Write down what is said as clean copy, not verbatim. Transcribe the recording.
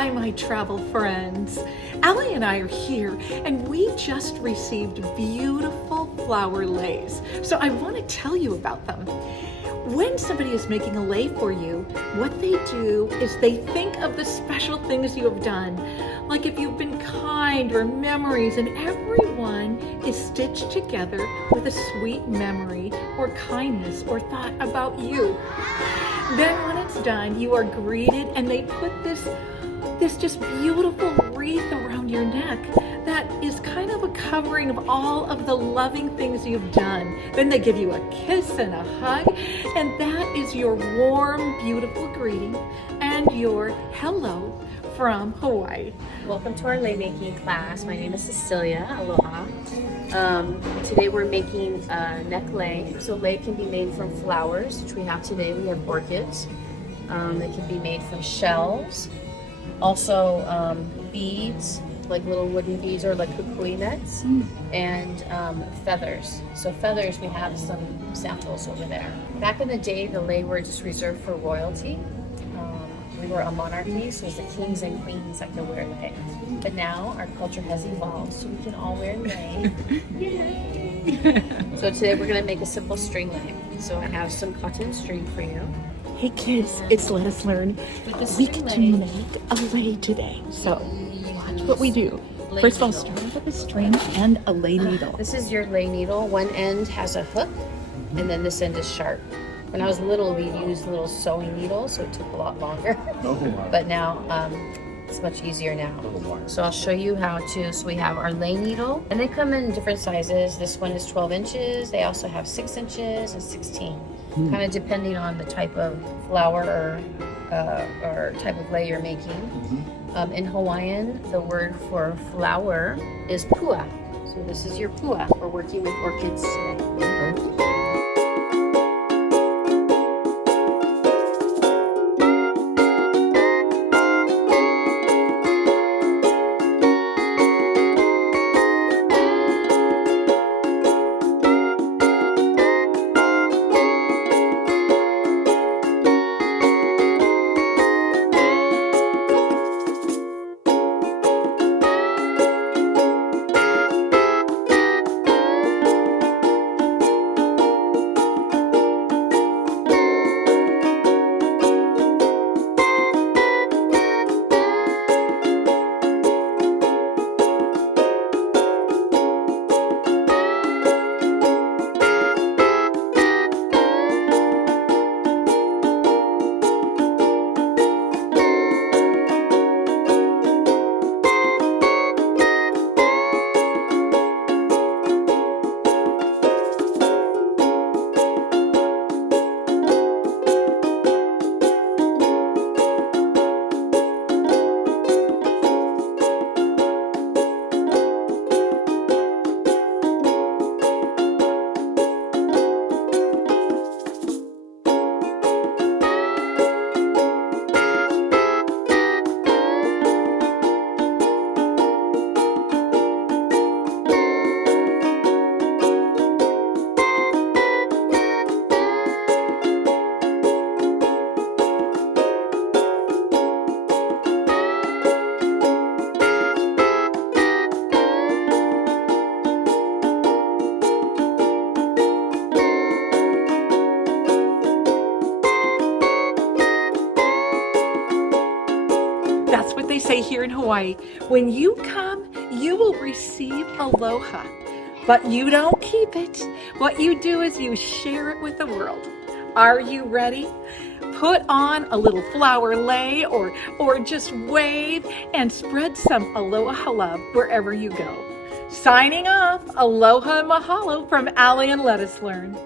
Hi, my travel friends. Allie and I are here, and we just received beautiful flower leis. So I want to tell you about them. When somebody is making a lei for you, what they do is they think of the special things you have done, like if you've been kind or memories, and everyone is stitched together with a sweet memory or kindness or thought about you. Then when it's done, you are greeted and they put this just beautiful wreath around your neck that is kind of a covering of all of the loving things you've done. Then they give you a kiss and a hug, and that is your warm, beautiful greeting and your hello from Hawaii. Welcome to our lei making class. My name is Cecilia. Aloha. Today we're making a neck lei. So lei can be made from flowers, which we have today. We have orchids. They can be made from shells. Also beads, like little wooden beads or like kukui nets, and feathers. So feathers, we have some samples over there. Back in the day, the lei were just reserved for royalty. We were a monarchy, so it was the kings and queens that could wear lei. But now our culture has evolved, so we can all wear lei. Yay! So today we're gonna make a simple string lei. So I have some cotton string for you. Hey kids, it's Let Us Learn. We get to make a lei today. So watch what we do. First of all, start off with a string and a lei needle. This is your lei needle. One end has a hook, and then this end is sharp. When I was little, we used little sewing needles, so it took a lot longer. But now it's much easier now. So I'll show you how to. So we have our lei needle, and they come in different sizes. This one is 12 inches. They also have 6 inches and 16. Kind of depending on the type of flower or type of lei you're making. In Hawaiian, the word for flower is pua. So this is your pua. We're working with orchids today. That's what they say here in Hawaii. When you come, you will receive aloha, but you don't keep it. What you do is you share it with the world. Are you ready? Put on a little flower lei or just wave and spread some aloha love wherever you go. Signing off, aloha and mahalo from Allie and Let Us Learn.